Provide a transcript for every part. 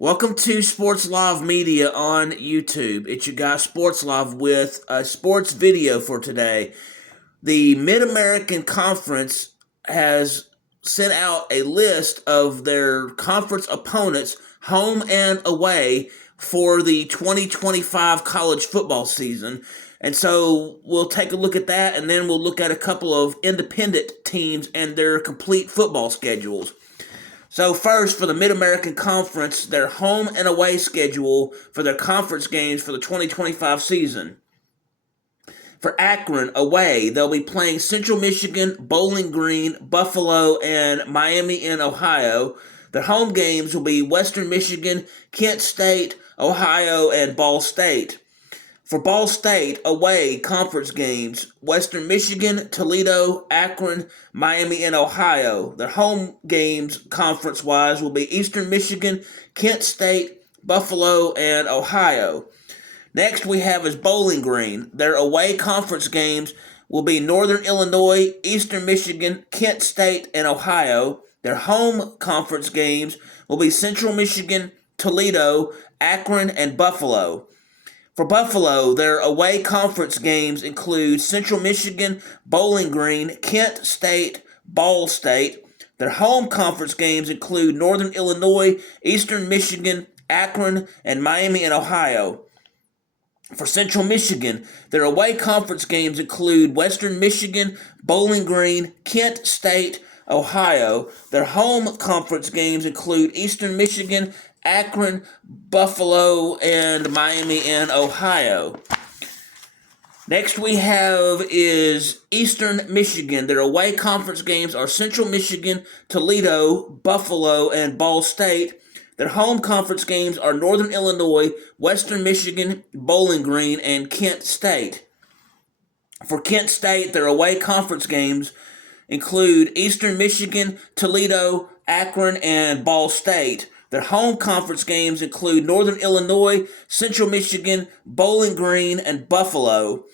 Welcome to Sports Live Media on YouTube. It's your guy Sports Live with a sports video for today. The Mid American Conference has sent out a list of their conference opponents, home and away, for the 2025 college football season. And so we'll take a look at that, and then we'll look at a couple of independent teams and their complete football schedules. So first, for the Mid-American Conference, their home and away schedule for their conference games for the 2025 season. For Akron, away, they'll be playing Central Michigan, Bowling Green, Buffalo, and Miami in Ohio. Their home games will be Western Michigan, Kent State, Ohio, and Ball State. For Ball State, away conference games, Western Michigan, Toledo, Akron, Miami, and Ohio. Their home games, conference-wise, will be Eastern Michigan, Kent State, Buffalo, and Ohio. Next we have is Bowling Green. Their away conference games will be Northern Illinois, Eastern Michigan, Kent State, and Ohio. Their home conference games will be Central Michigan, Toledo, Akron, and Buffalo. For Buffalo, their away conference games include Central Michigan, Bowling Green, Kent State, Ball State. Their home conference games include Northern Illinois, Eastern Michigan, Akron, and Miami in Ohio. For Central Michigan, their away conference games include Western Michigan, Bowling Green, Kent State, Ohio. Their home conference games include Eastern Michigan, Akron, Buffalo, and Miami in Ohio. Next we have is Eastern Michigan. Their away conference games are Central Michigan, Toledo, Buffalo, and Ball State. Their home conference games are Northern Illinois, Western Michigan, Bowling Green, and Kent State. For Kent State, their away conference games include Eastern Michigan, Toledo, Akron, and Ball State. Their home conference games include Northern Illinois, Central Michigan, Bowling Green, and Buffalo.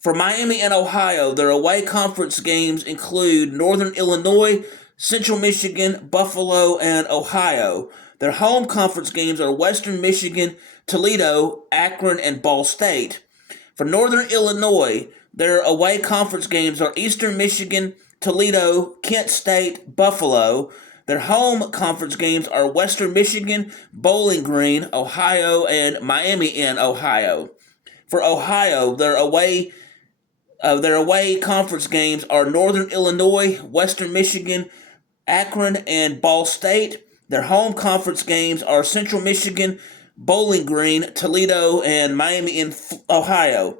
For Miami and Ohio, their away conference games include Northern Illinois, Central Michigan, Buffalo, and Ohio. Their home conference games are Western Michigan, Toledo, Akron, and Ball State. For Northern Illinois, their away conference games are Eastern Michigan, Toledo, Kent State, Buffalo. Their home conference games are Western Michigan, Bowling Green, Ohio, and Miami in Ohio. For Ohio, their away conference games are Northern Illinois, Western Michigan, Akron, and Ball State. Their home conference games are Central Michigan, Bowling Green, Toledo, and Miami in Ohio.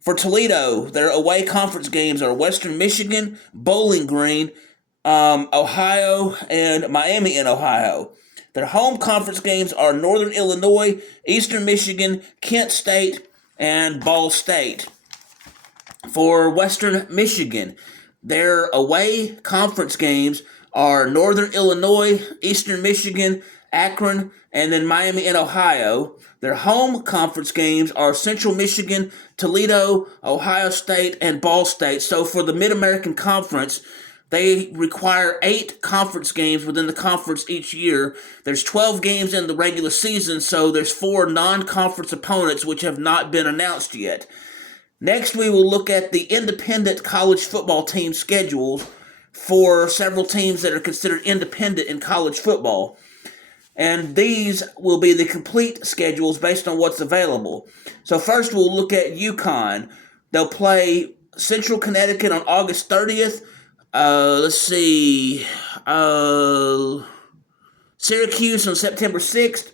For Toledo, their away conference games are Western Michigan, Bowling Green, Ohio, and Miami in Ohio. Their home conference games are Northern Illinois, Eastern Michigan, Kent State, and Ball State. For Western Michigan, their away conference games are Northern Illinois, Eastern Michigan, Akron, and then Miami in Ohio. Their home conference games are Central Michigan, Toledo, Ohio State, and Ball State. So for the Mid-American Conference, they require 8 conference games within the conference each year. There's 12 games in the regular season, so there's 4 non-conference opponents which have not been announced yet. Next, we will look at the independent college football team schedules for several teams that are considered independent in college football. And these will be the complete schedules based on what's available. So first, we'll look at UConn. They'll play Central Connecticut on August 30th. Syracuse on September 6th,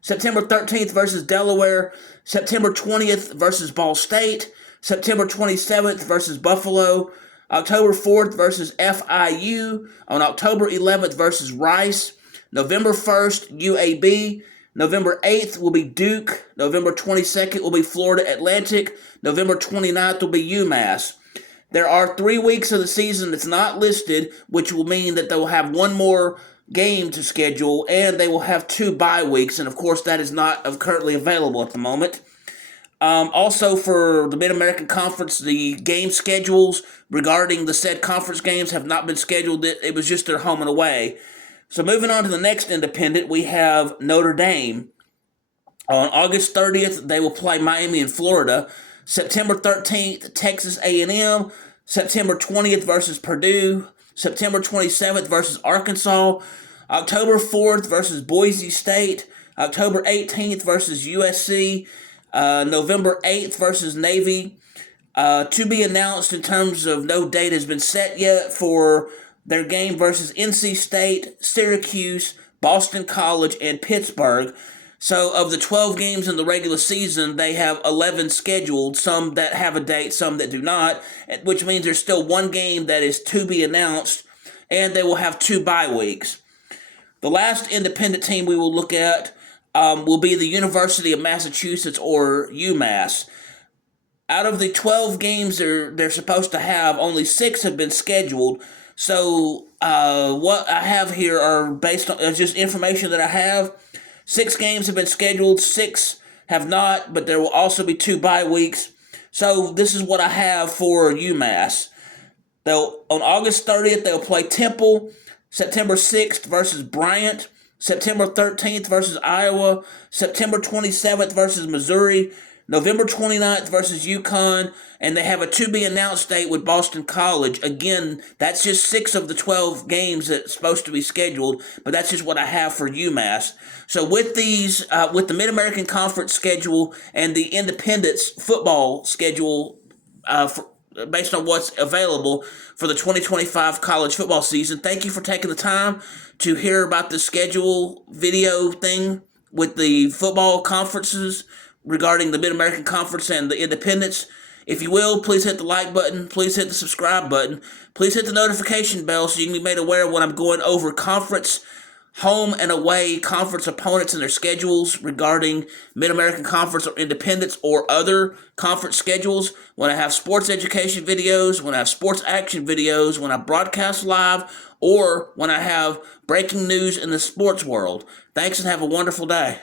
September 13th versus Delaware, September 20th versus Ball State, September 27th versus Buffalo, October 4th versus FIU, on October 11th versus Rice, November 1st, UAB, November 8th will be Duke, November 22nd will be Florida Atlantic, November 29th will be UMass. There are 3 weeks of the season that's not listed, which will mean that they will have one more game to schedule, and they will have 2 bye weeks, and of course that is not currently available at the moment. Also, for the Mid-American Conference, the game schedules regarding the said conference games have not been scheduled. It was just their home and away. So moving on to the next independent, we have Notre Dame. On August 30th, they will play Miami in Florida. September 13th, Texas A&M. September 20th versus Purdue. September 27th versus Arkansas. October 4th versus Boise State. October 18th versus USC. November 8th versus Navy. To be announced in terms of no date has been set yet for their game versus NC State, Syracuse, Boston College, and Pittsburgh. So of the 12 games in the regular season, they have 11 scheduled, some that have a date, some that do not, which means there's still one game that is to be announced, and they will have 2 bye weeks. The last independent team we will look at will be the University of Massachusetts, or UMass. Out of the 12 games they're supposed to have, only 6 have been scheduled. So what I have here are based on just information that I have. 6 games have been scheduled, 6 have not, but there will also be 2 bye weeks. So this is what I have for UMass. On August 30th, they'll play Temple. September 6th versus Bryant. September 13th versus Iowa. September 27th versus Missouri. November 29th versus UConn, and they have a to-be-announced date with Boston College. Again, that's just 6 of the 12 games that's supposed to be scheduled, but that's just what I have for UMass. So with these, with the Mid-American Conference schedule and the Independence football schedule, based on what's available for the 2025 college football season, thank you for taking the time to hear about the schedule video thing with the football conferences regarding the Mid-American Conference and the Independents. If you will, please hit the like button. Please hit the subscribe button. Please hit the notification bell so you can be made aware when I'm going over conference, home and away conference opponents and their schedules regarding Mid-American Conference or Independents or other conference schedules, when I have sports education videos, when I have sports action videos, when I broadcast live, or when I have breaking news in the sports world. Thanks and have a wonderful day.